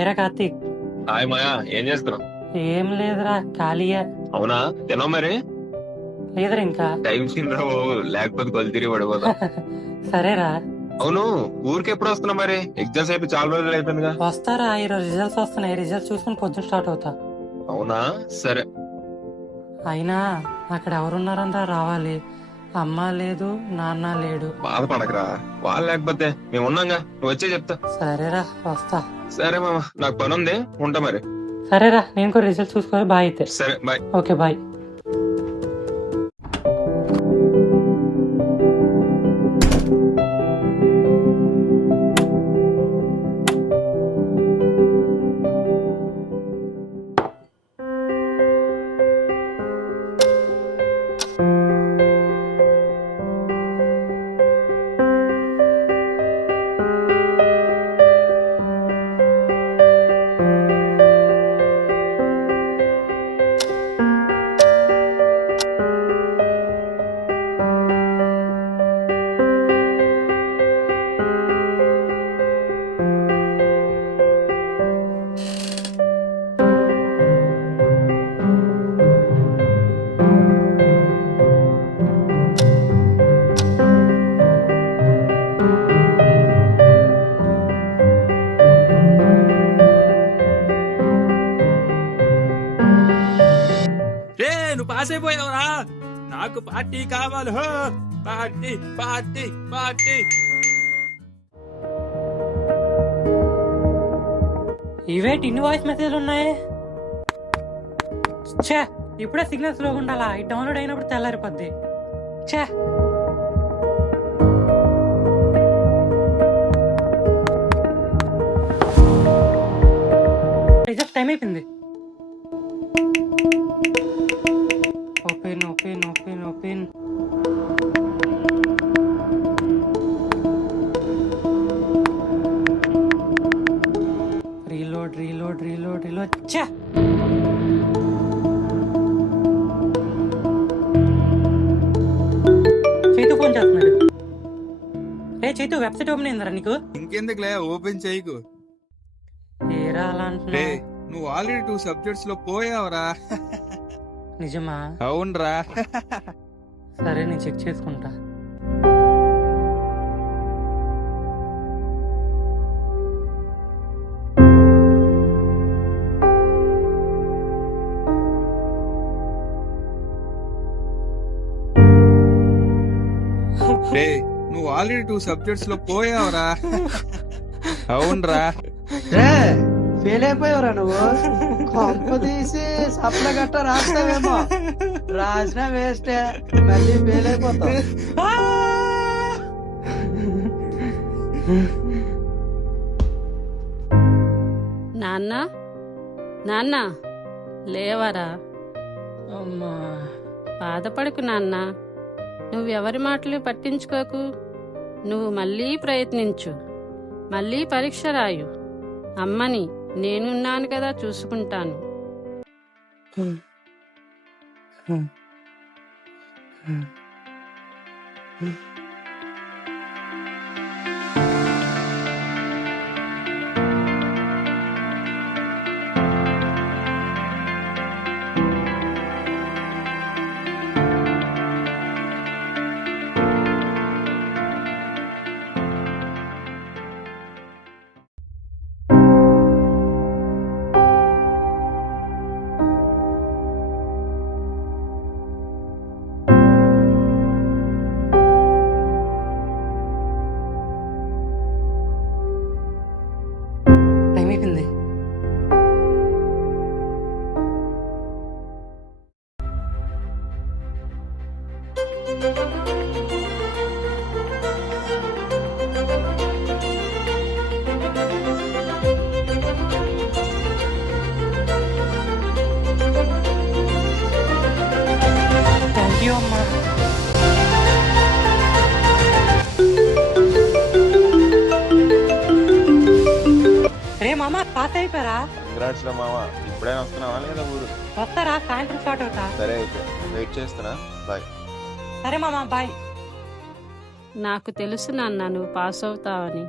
హాయ్రా Karthik. Hi మాయా, ఏం చేస్తున్నావు? ఏం లేదురా, ఖాళీయే. అవునా, తిన్నావు మరి? లేదురా ఇంకా. టైం తిన్నావు, లేకపోతే కొలు తిరిగి పడిపోతా. సరేరా. అవును, ఊరికి ఎప్పుడు వస్తున్నావు మరి? ఎగ్జామ్స్ అయిపోయి చాలా రోజులు అయిపోయిందిగా. వస్తారా, ఈరోజు రిజల్ట్స్ వస్తున్నాయి. రిజల్ట్స్ చూసుకుని పొద్దున స్టార్ట్ అవుతా. అవునా, సరే. అయినా అక్కడ ఎవరున్నారన్నా రావాలి. అమ్మ లేదు, నాన్న లేడు. బాధపడకరా, వాళ్ళు లేకపోతే మేము ఉన్నాగా. నువ్వు వచ్చే చెప్తా. సరేరా, వస్తా. సరే మామ, నాకు పని ఉంది, ఉంటా మరి. సరేరా, నేను కూడా రిజల్ట్ చూసుకోవాలి. బాయ్ అయితే. సరే, బాయ్. Okay, bye. నువ్వు పాస్ అయిపోయావురా. నాకు పార్టీ కావాలి. హో పార్టీ పార్టీ పార్టీ. ఇవేంటి ఇన్ని వాయిస్ మెసేజ్లు ఉన్నాయి? ఛే, ఇప్పుడే సిగ్నల్స్ లో ఉండాలా? ఇది డౌన్లోడ్ అయినప్పుడు తెల్లారిపోద్ది. ఛే, రిజల్ట్ టైం అయిపోయింది. Open open open open. Reload reload reload reload. ఛే, చైతు ఫోన్ చేస్తున్నాడు. రే చైతు, వెబ్సైట్ ఓపెన్ అయిందరా నీకు? ఇంకెందుకులే, ఓపెన్ చేయకు. ఏరా అలా అంటున్నా? నువ్వు ఆల్రెడీ 2 సబ్జెక్ట్స్ లో పోయావురా. నిజమా? అవునరా. సరే, నేను చెక్ చేసుకుంటా. నువ్వు ఆల్రెడీ 2 సబ్జెక్ట్స్ లో పోయావురా. అవునరా. ఫెయిల్ అయిపోయావురా నువ్వు. కొంప తీసి సప్ల గట్ట రాస్తావేమో. రాసిన వేస్టే, మళ్ళీ ఫెయిల్ అయిపోతావు. నాన్న, నాన్న లేవరా. అమ్మా, బాధపడకు నాన్న. నువ్వెవరి మాటలు పట్టించుకోకు. నువ్వు మళ్ళీ ప్రయత్నించు. మళ్ళీ పరీక్ష రాయు. అమ్మని నేనున్నాను కదా, చూసుకుంటాను. టైం అయిపోయింది. థ్యాంక్ యూ అమ్మా. రే మామ, పాస్ అయిపోయారా? కంగ్రాట్స్ రా మామ. ఇప్పుడైనా వస్తున్నావా లేదా ఊరు? వస్తారా, సాయంత్రం స్టార్ట్ అవుతా. సరే అయితే, వెయిట్ చేస్తున్నా. బాయ్. సరే మామ, బాయ్. నాకు తెలుసు నాన్న, నువ్వు పాస్ అవుతావని.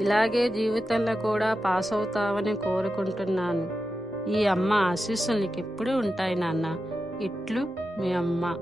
ఇలాగే జీవితంలో కూడా పాస్ అవుతావని కోరుకుంటున్నాను. ఈ అమ్మ ఆశీస్సులు నీకు ఎప్పుడూ ఉంటాయి నాన్న. ఇట్లు మీ అమ్మ.